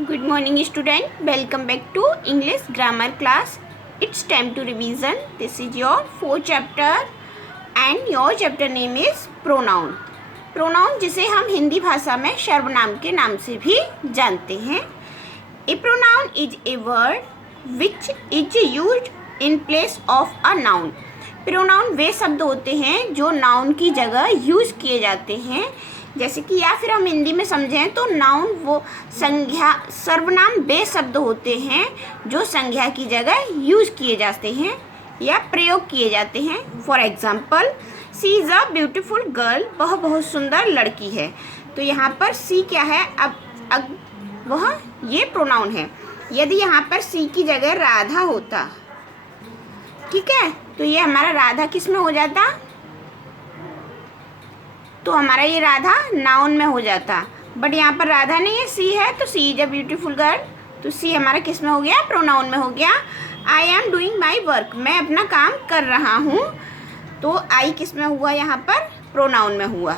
Good morning student, welcome back to English grammar class. It's time to revision. This is your fourth chapter and your chapter name is pronoun. Pronoun जिसे हम हिंदी भाषा में सर्वनाम के नाम से भी जानते हैं. A pronoun is a word which is used in place of a noun. Pronoun वे शब्द होते हैं जो नाउन की जगह यूज़ किए जाते हैं. जैसे कि या फिर हम हिंदी में समझें तो नाउन वो संज्ञा सर्वनाम वे शब्द होते हैं जो संज्ञा की जगह यूज़ किए जाते हैं या प्रयोग किए जाते हैं. For example, she is a beautiful girl, वह बहुत सुंदर लड़की है. तो यहाँ पर सी क्या है, अब वह ये प्रोनाउन है. यदि यहाँ पर सी की जगह राधा होता, ठीक है, तो ये हमारा राधा किस में हो जाता, तो हमारा ये राधा नाउन में हो जाता. बट यहाँ पर राधा नहीं है, सी है, तो सी इज अ ब्यूटीफुल गर्ल. तो सी हमारा किस में हो गया, प्रोनाउन में हो गया. I am doing my work, मैं अपना काम कर रहा हूँ. तो आई किस में हुआ, यहाँ पर प्रोनाउन में हुआ.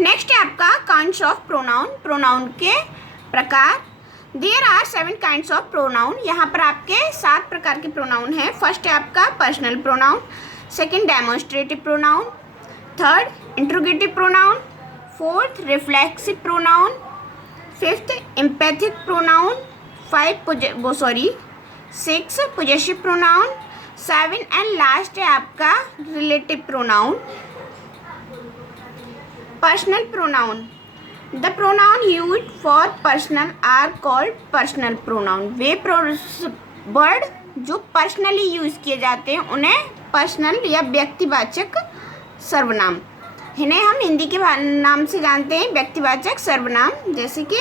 नेक्स्ट है आपका काइंड्स ऑफ प्रोनाउन. प्रोनाउन के प्रकार. There are 7 kinds of pronoun. यहाँ पर आपके 7 प्रकार के प्रोनाउन हैं. फर्स्ट है आपका personal pronoun, second demonstrative pronoun, third interrogative pronoun, fourth reflexive pronoun, fifth emphatic pronoun, 6 possessive pronoun, 7 and last है आपका relative pronoun. Personal pronoun. The pronoun used for personal are called personal pronoun. वे word जो personally use किए जाते हैं उन्हें personal या व्यक्तिवाचक सर्वनाम, इन्हें हम हिंदी के नाम से जानते हैं व्यक्तिवाचक सर्वनाम. जैसे कि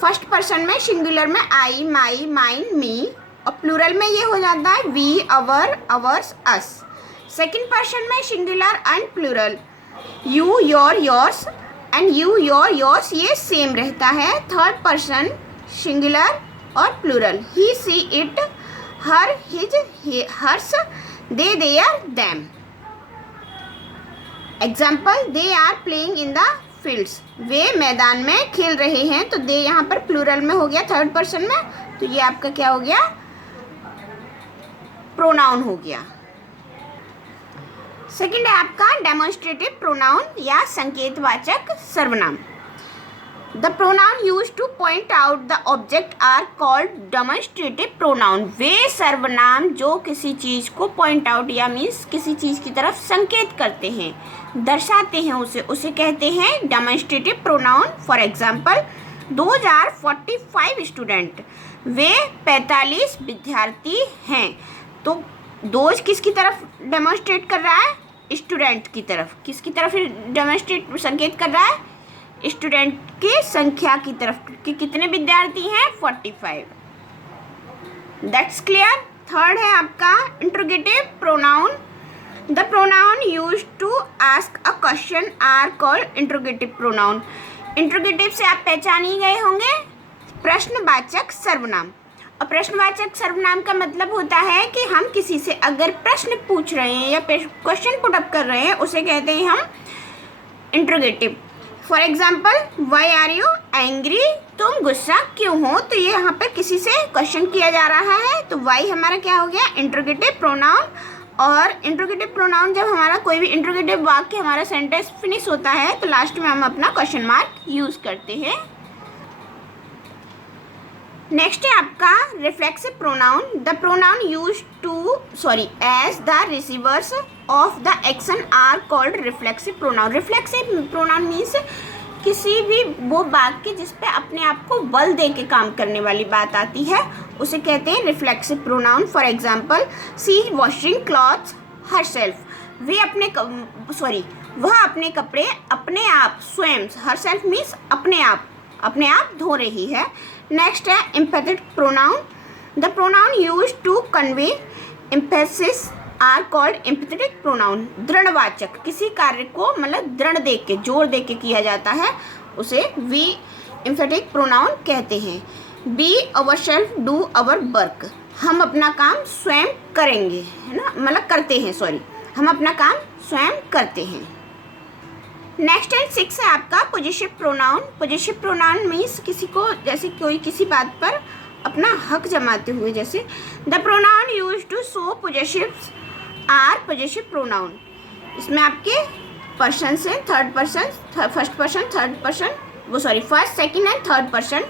फर्स्ट पर्सन में सिंगुलर में आई, माई, माइन, मी, और प्लूरल में ये हो जाता है we, our, ours, us. Second person में singular and plural you, your, yours, and you, your, yours ये सेम रहता है. थर्ड पर्सन सिंगुलर और plural he, she, it, her, his, hers, they, their, them. Example, they are playing in the fields, वे मैदान में खेल रहे हैं. तो दे यहाँ पर प्लूरल में हो गया थर्ड पर्सन में, तो ये आपका क्या हो गया, प्रोनाउन हो गया. सेकंड है आपका डेमोन्स्ट्रेटिव प्रोनाउन या संकेतवाचक सर्वनाम. The pronoun used to point out the object are called demonstrative pronoun. वे सर्वनाम जो किसी चीज़ को पॉइंट आउट या मीन्स किसी चीज़ की तरफ संकेत करते हैं, दर्शाते हैं, उसे कहते हैं demonstrative pronoun. For example, 2045 student, वे 45 विद्यार्थी हैं. तो दोज किसकी तरफ डेमोन्स्ट्रेट कर रहा है, स्टूडेंट की तरफ. किसकी तरफ डेमोन्स्ट्रेट संकेत कर रहा है, स्टूडेंट की संख्या की तरफ कि कितने विद्यार्थी हैं, 45. That's clear. थर्ड है आपका interrogative pronoun. The pronoun used to ask a question are called interrogative pronoun. Interrogative से आप पहचान ही गए होंगे, प्रश्नवाचक सर्वनाम. और प्रश्नवाचक सर्वनाम का मतलब होता है कि हम किसी से अगर प्रश्न पूछ रहे हैं या क्वेश्चन पुट अप कर रहे हैं, उसे कहते हैं हम interrogative. For example, why are you angry, तुम गुस्सा क्यों हो. तो ये यहाँ पर किसी से क्वेश्चन किया जा रहा है, तो वाई हमारा क्या हो गया, इंट्रोगेटिव प्रोनाउन. और इंट्रोगेटिव प्रोनाउन जब हमारा कोई भी इंट्रोगेटिव वाक्य हमारा सेंटेंस फिनिश होता है तो लास्ट में हम अपना क्वेश्चन मार्क यूज़ करते हैं. नेक्स्ट है आपका reflexive pronoun. The pronoun used to as the receivers of the action are called reflexive pronoun. Reflexive pronoun means किसी भी वो वाक्य जिस पे अपने आप को बल दे के काम करने वाली बात आती है, उसे कहते हैं reflexive pronoun. For example, she is washing clothes herself, वह अपने कपड़े अपने आप स्वयं, हरसेल्फ मीन्स अपने आप धो रही है. नेक्स्ट है emphatic pronoun. The pronoun used to convey emphasis are called empathetic pronoun. दृढ़वाचक, किसी कार्य को मतलब दृढ़ दे के, जोर दे के किया जाता है, उसे वी एम्फेटिक प्रोनाउन कहते हैं. Be our self do our work, हम अपना काम स्वयं करेंगे, है ना, मतलब करते हैं, हम अपना काम स्वयं करते हैं. नेक्स्ट एंड 6 है आपका possessive pronoun. Possessive pronoun means किसी को, जैसे कोई किसी बात पर अपना हक जमाते हुए, जैसे the pronoun use to show possessives or possessive pronoun. इसमें आपके पर्सन से third person, first person, third person, वो sorry first, second and third person,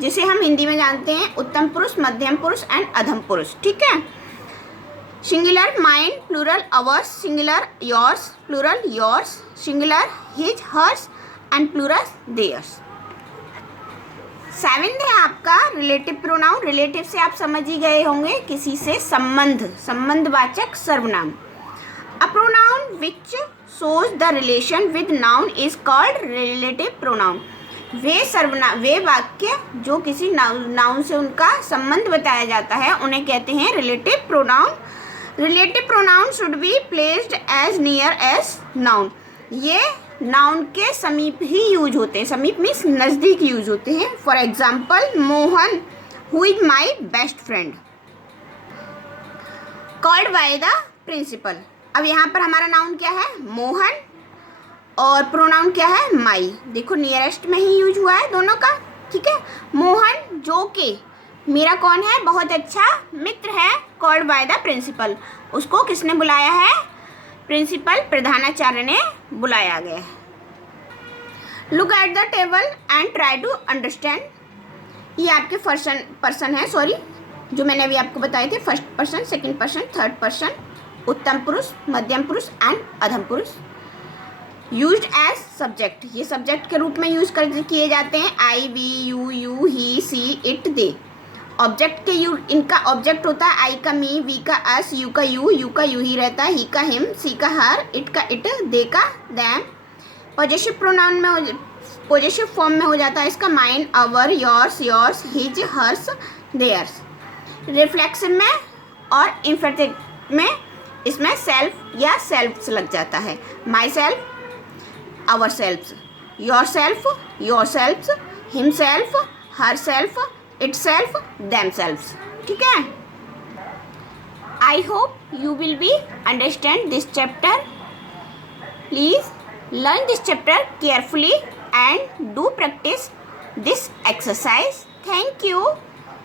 जिसे हम हिंदी में जानते हैं उत्तम पुरुष, मध्यम पुरुष एंड अधम पुरुष। ठीक है। Singular mine, plural ours, singular yours, plural yours, singular his hers and plural theirs. 7th है आपका रिलेटिव प्रोनाउन। रिलेटिव से आप समझ ही गए होंगे, किसी से संबंध, संबंधवाचक सर्वनाम। A pronoun which shows the relation with noun is called relative pronoun। वे वाक्य जो किसी नाउन से उनका संबंध बताया जाता है उन्हें कहते हैं relative pronoun. Relative pronoun should be placed as near as noun. ये नाउन के समीप ही यूज होते हैं। समीप मीन्स नज़दीक यूज होते हैं। For example, Mohan who is my best friend, called by the principal. अब यहाँ पर हमारा नाउन क्या है? मोहन, और प्रोनाउन क्या है? माई। देखो नियरेस्ट में ही यूज हुआ है दोनों का। ठीक है। मोहन जो कि मेरा कौन है? बहुत अच्छा मित्र है। कॉल्ड बाय द प्रिंसिपल, उसको किसने बुलाया है? प्रिंसिपल, प्रधानाचार्य ने बुलाया गया है। Look at the table and try to understand. ये आपके पर्सन है, सॉरी, जो मैंने अभी आपको बताए थे, first person, second person, third person, उत्तम पुरुष, मध्यम पुरुष एंड अधम पुरुष। यूज्ड एज सब्जेक्ट, ये सब्जेक्ट के रूप में यूज किए जाते हैं। I, we, you, he, she, it, they. Object के इनका ऑब्जेक्ट होता है आई का मी, वी का अस, यू का यू ही रहता है, ही का हिम, सी का हर, इट का इट, दे का दैम। पॉजेसिव प्रोनाउन में, पॉजेसिव फॉर्म में हो जाता है इसका mine, our, yours, his, hers, theirs. Reflexive में और इम्फेटिक में इसमें सेल्फ या सेल्फ्स लग जाता है। Myself, ourselves, yourselves, himself, herself, itself, themselves. ठीक है। I hope you will be understand this chapter. Please learn this chapter carefully and do practice this exercise. Thank you.